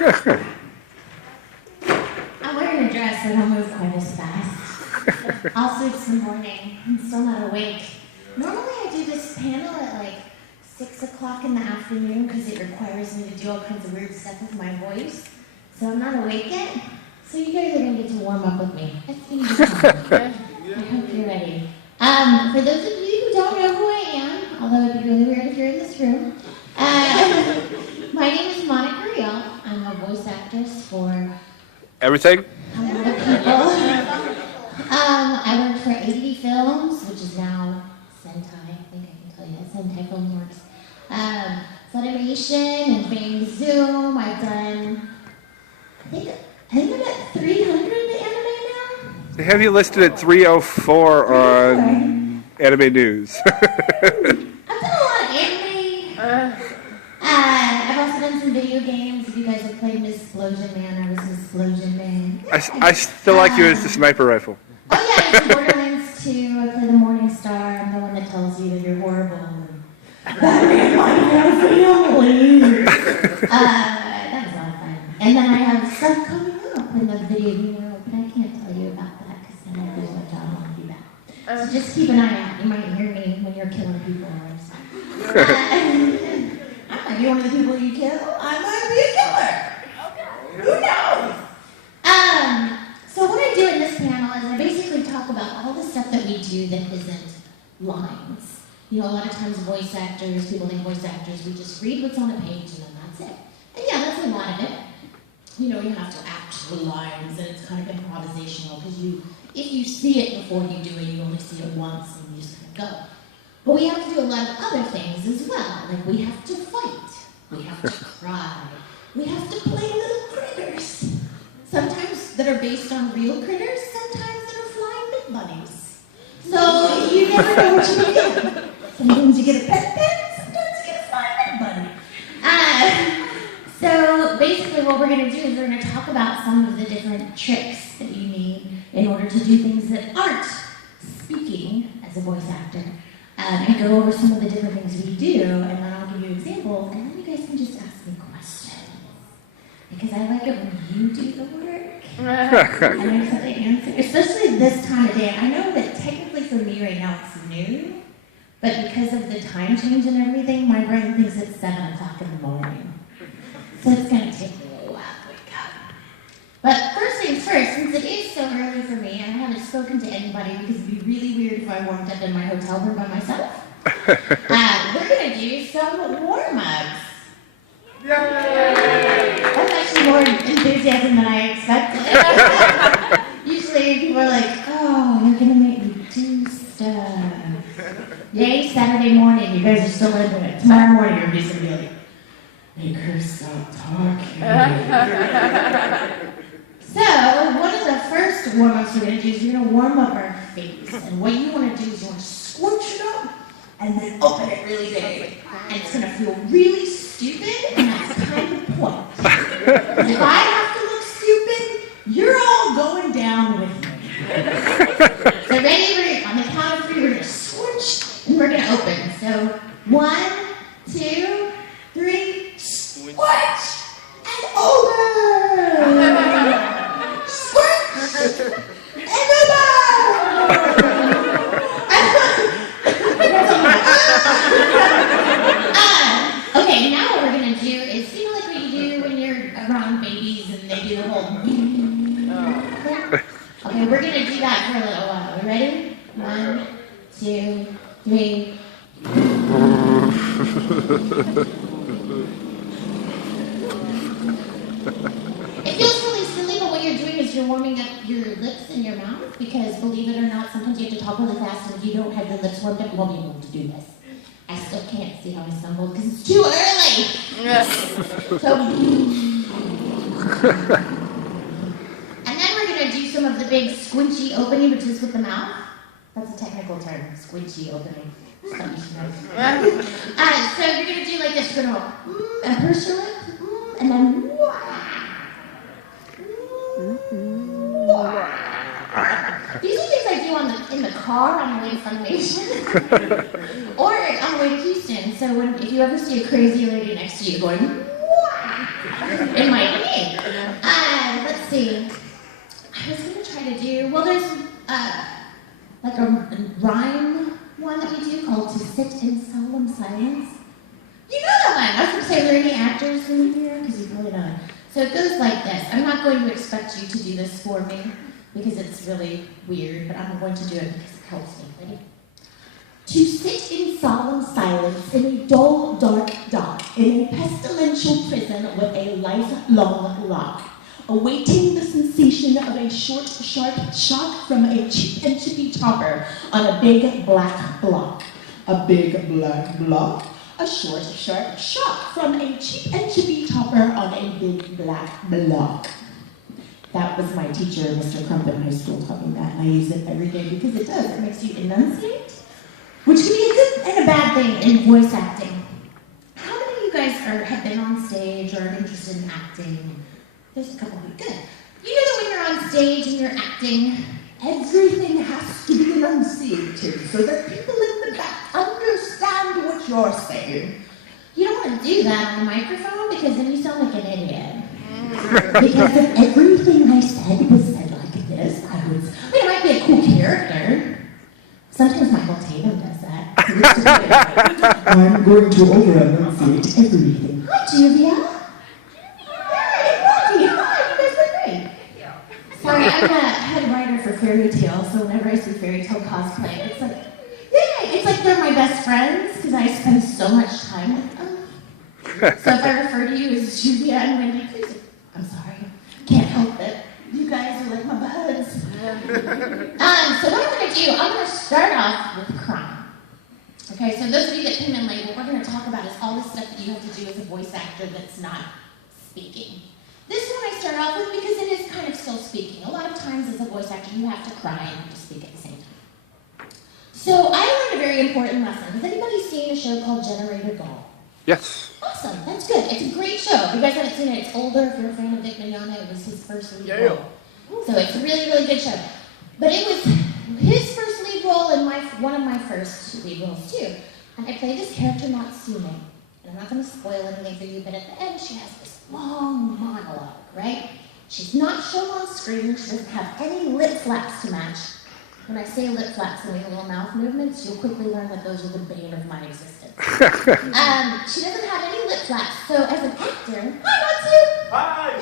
I'm wearing a dress, so I don't move quite as fast. Also, it's the morning. I'm still not awake. Normally, I do this panel at like 6 o'clock in the afternoon because it requires me to do all kinds of weird stuff with my voice. So I'm not awake yet. So you guys are going to get to warm up with me. It's going to be fun. I hope you're ready. For those of you who don't know who I am, although it'd be really weird if you're in this room, my name is Rial. I'm a voice actress for Everything? a lot of people. I worked for 80 Films, which is now Sentai. I think I can tell you that Sentai Film works. Funimation and Bang Zoom. I've done, I think I'm at 300 anime now. They have you listed at 304 on Anime News. I've done a lot of anime. I've also done some video games. If you guys have played Miss Explosion Man, I was Miss Explosion Man. I still like you as the sniper rifle. Oh yeah, it's Borderlands 2. I play the Morning Star. I'm the one that tells you that you're horrible. That is my family. That was a lot of fun. And then I have stuff coming up in the video game world, but I can't tell you about that because then I lose my job on do that. So just keep an eye out. You might hear me when you're killing people or something. I might be one of the people you kill. I might be a killer. Who knows? So what I do in this panel is I basically talk about all the stuff that we do that isn't lines. You know, a lot of times voice actors, people think voice actors, we just read what's on a page and then that's it. And yeah, that's a lot of it. You know, you have to act the lines and it's kind of improvisational because if you see it before you do it, you only see it once and you just kind of go. But we have to do a lot of other things as well. Like we have to fight, we have to cry, we have to play little critters. Sometimes that are based on real critters, sometimes that are flying big bunnies. So you never know what you're going to get. Sometimes you get a pet pet, sometimes you get a flying big bunny. So basically what we're going to do is we're going to talk about some of the different tricks that you need in order to do things that aren't speaking as a voice actor. And go over some of the different things we do, and then I'll give you examples, and then you guys can just ask me questions. Because I like it when you do the work. I know how to answer, especially this time of day. I know that technically for me right now it's noon, but because of the time change and everything, my brain thinks it's 7 o'clock in the morning. So it's going to take me a little while to wake up. But first things first, since it is so early for me, and I haven't spoken to anybody because it'd be really weird if I warmed up in my hotel room by myself, we're going to do some warm-ups. Yay! That's actually more enthusiasm than I expected. Usually people are like, oh, you're going to make me do stuff. Yay, Saturday morning, you guys are still into it. Tomorrow morning, everybody's going to be like, make her stop talking. So, one of the first warm-ups we're going to do is we're going to warm up our face. And what you want to do is you want to squoosh it up and then open it really big. And it's going to feel really stupid, and that's kind of the point. If I have to look stupid, you're all going down with me. So ready? On the count of 3, we're going to swoosh and we're going to open. So 1, 2, 3, swoosh and open. Swoosh and open. Okay, now what we're going to do is, you know, like what you do when you're around babies and they do the whole... Okay, we're going to do that for a little while. You ready? 1, 2, 3. It feels really silly, but what you're doing is you're warming up your lips and your mouth because, believe it or not, sometimes you have to talk really fast, and if you don't have your lips warmed up, you won't be able to do this. I still can't see how I stumbled because it's too early. So, and then we're going to do some of the big squinchy opening, which is with the mouth. That's a technical term, squinchy opening. Something you should know. So you're going to do like this. You're going to go, and purse your lips, and then, These are things I do in the car on the way to Funimation or on the way to Houston. So if you ever see a crazy lady next to you going, in my see. I was gonna try to do, well, there's like a rhyme one that we do called To Sit in Solemn Silence. You know that one. I was gonna say, are there any actors in here? Because you probably know it. So it goes like this. I'm not going to expect you to do this for me because it's really weird, but I'm going to do it because it helps me. Ready? To sit in solemn silence in a dull, dark dock, in a pestilential prison with a lifelong lock, awaiting the sensation of a short, sharp shock from a cheap and chippy topper on a big black block. A big black block? A short, sharp shock from a cheap and chippy topper on a big black block. That was my teacher, Mr. Crump in high school, taught me that, and I use it every day because it does. It makes you enunciate, which can be a good and a bad thing in voice acting. How many of you guys have been on stage or are interested in acting? There's a couple of you. Good. You know that when you're on stage and you're acting, everything has to be enunciated so that people in the back understand what you're saying. You don't want to do that on the microphone because then you sound like an idiot. Because if everything I said was said like this, it might be a cool character. Sometimes Michael Tatum does that. I'm going to over-enunciate everything. Hi, Julia. Sorry, I'm a head writer for Fairy Tale, so whenever I see Fairy Tale cosplay, it's like they're my best friends because I spend so much time with them. So if I refer to you as Julia and Wendy, please, I'm sorry, can't help it. You guys are like my buds. So what I'm going to do, I'm going to start off with crime. Okay, so those of you that came in late, what we're going to talk about is all the stuff that you have to do as a voice actor that's not speaking. This one I start off with because it is kind of still speaking. A lot of times as a voice actor, you have to cry and you have to speak at the same time. So I learned a very important lesson. Has anybody seen a show called Generator Doll? Yes. Awesome, that's good. It's a great show. If you guys haven't seen it, it's older. If you're a fan of Dick Mignogna, it was his first lead role. So it's a really, really good show. But it was his first lead role and one of my first lead roles too. And I played this character not seeming. And I'm not going to spoil anything for you, but at the end she has this long monologue, right? She's not shown on screen. She doesn't have any lip flaps to match. When I say lip flaps and little mouth movements, you'll quickly learn that those are the bane of my existence. She doesn't have any lip flaps, so as an actor, hi, Matsu! Hi!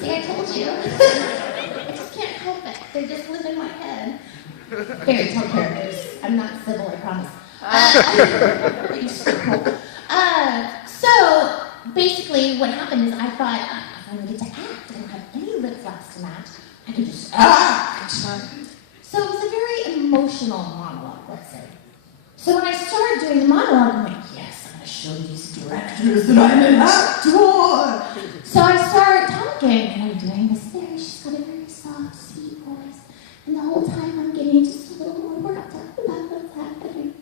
See, I told you. I just can't help it. They just live in my head. Fairy tale characters. I'm not civil, I promise. So basically, what happened is I thought, if I'm going to get to act, I don't have any lip flaps to match. I can just act. So it was a very emotional monologue, let's say. So when I started doing the monologue, I'm like, yes, I'm going to show these directors that I'm an actor. So I started talking, and I'm doing this very, she's got a very soft, sweet voice. And the whole time I'm getting just a little more worked up about what's happening.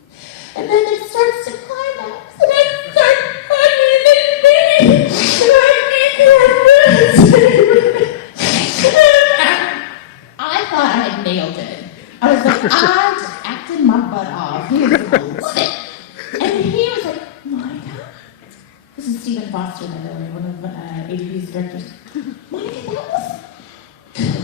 And then it starts to climax, and I start crying, I thought I had nailed it. I was like, I just acted my butt off. He was like, I love it. And he was like, Monica? This is Stephen Foster, by the way, one of ABB's directors. Monica, that was good.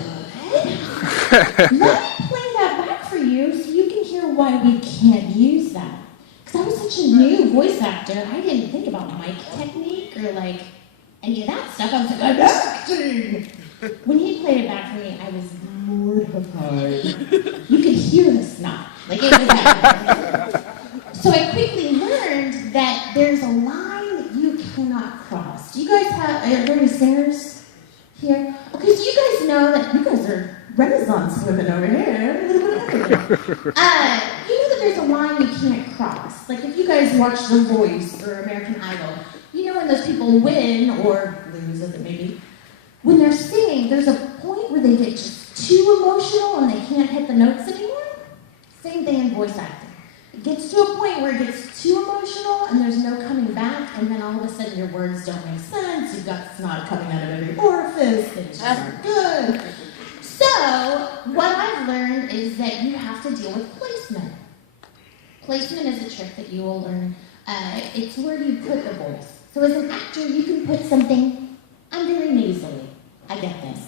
Let me play that back for you so you can hear why we can't use that. Because I was such a new voice actor, I didn't think about mic technique or like any of that stuff. I was like, I'm acting. When he played it back for me, I was mortified. You could hear the snot. Like it was that. So I quickly learned that there's a line that you cannot cross. Do you guys have, are there any singers here? Okay, so you guys know that you guys are Renaissance women over here. You know that there's a line you can't cross. Like if you guys watch The Voice or American Idol, you know when those people win or lose, as it may be, when they're singing, there's a point where they get just too emotional and they can't hit the notes anymore. Same thing in voice acting. It gets to a point where it gets too emotional and there's no coming back, and then all of a sudden your words don't make sense, you've got snot coming out of every orifice, things just aren't good. So, what I've learned is that you have to deal with placement. Placement is a trick that you will learn. It's where you put the voice. So as an actor, you can put something, I'm very nasally, I get this.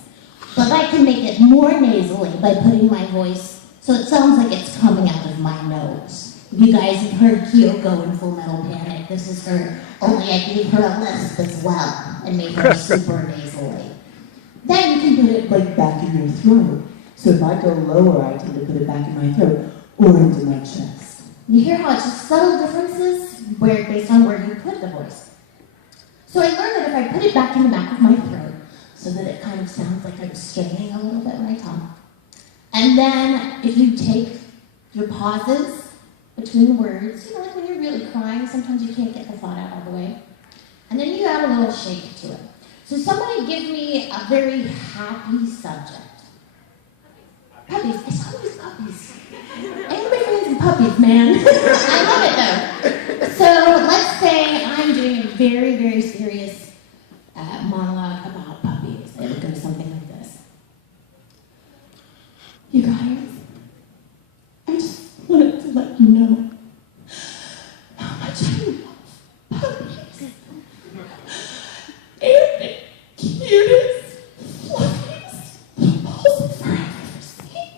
But I can make it more nasally by putting my voice so it sounds like it's coming out of my nose. You guys have heard Kyoko in Full Metal Panic. This is her, only I gave her a lisp as well and made her super nasally. Then you can put it like back in your throat. So if I go lower, I tend to put it back in my throat or into my chest. You hear how it's just subtle differences based on where you put the voice. So I learned that if I put it back in the back of my throat, so that it kind of sounds like I'm straining a little bit when I talk. And then if you take your pauses between words, you know, like when you're really crying, sometimes you can't get the thought out all the way. And then you add a little shake to it. So somebody give me a very happy subject. Puppies, it's always puppies. Anybody friends and puppies, man? I love it though. So let's say I'm doing a very, very serious monologue about puppies. It would go something like this. You guys, I just wanted to let you know how much I love puppies. They're the cutest, fluffiest little balls of fur I've ever seen.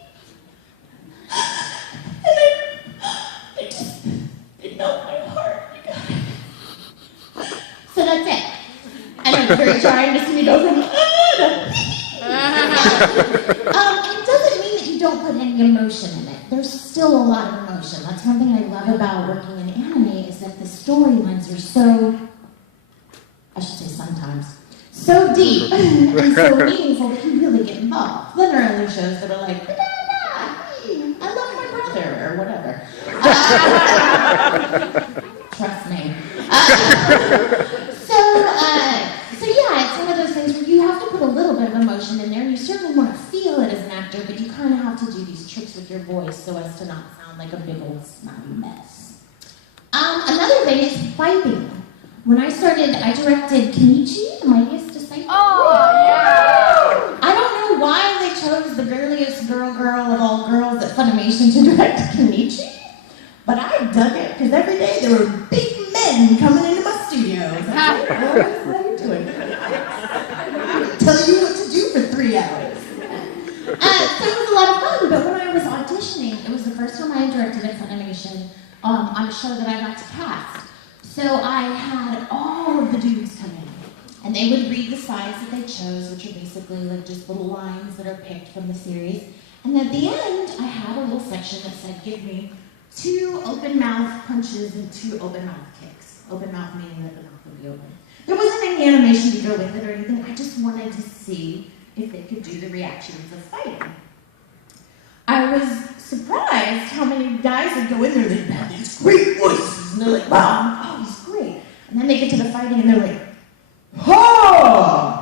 And they melt my heart, you guys. So that's it. And I'm very trying to see me go from it doesn't mean that you don't put any emotion in it. There's still a lot of emotion. That's one thing I love about working in anime is that the storylines are so, I should say sometimes, so deep and so meaningful that you really get involved. Then there are other shows that are like, I love my brother, or whatever. Trust me. So yeah, it's one of those things where you have to put a little bit of emotion in there, and you certainly want to feel it as an actor, but you kind of have to do these tricks with your voice so as to not sound like a big old snotty mess. Another thing is fighting. When I started, I directed Kenichi, the Mightiest Disciple. Oh, yeah! I don't know why they chose the girliest girl of all girls at Funimation to direct Kenichi, but I dug it, because every day there were big men coming into my studio. I was like, hey, what are you doing? Tell you what to do for 3 hours. So it was a lot of fun, but when I was auditioning, it was the first time I directed at Funimation on a show that I got to cast. So I had all of the dudes come in, and they would read the sides that they chose, which are basically like just little lines that are picked from the series. And at the end, I had a little section that said, give me 2 open mouth punches and 2 open mouth kicks. Open mouth meaning that the mouth would be open. There wasn't any animation to go with it or anything. I just wanted to see if they could do the reactions of fighting. I was surprised how many guys would go in there and they'd have these great voices. And they're like, wow, oh, he's great. And then they get to the fighting and they're like, oh!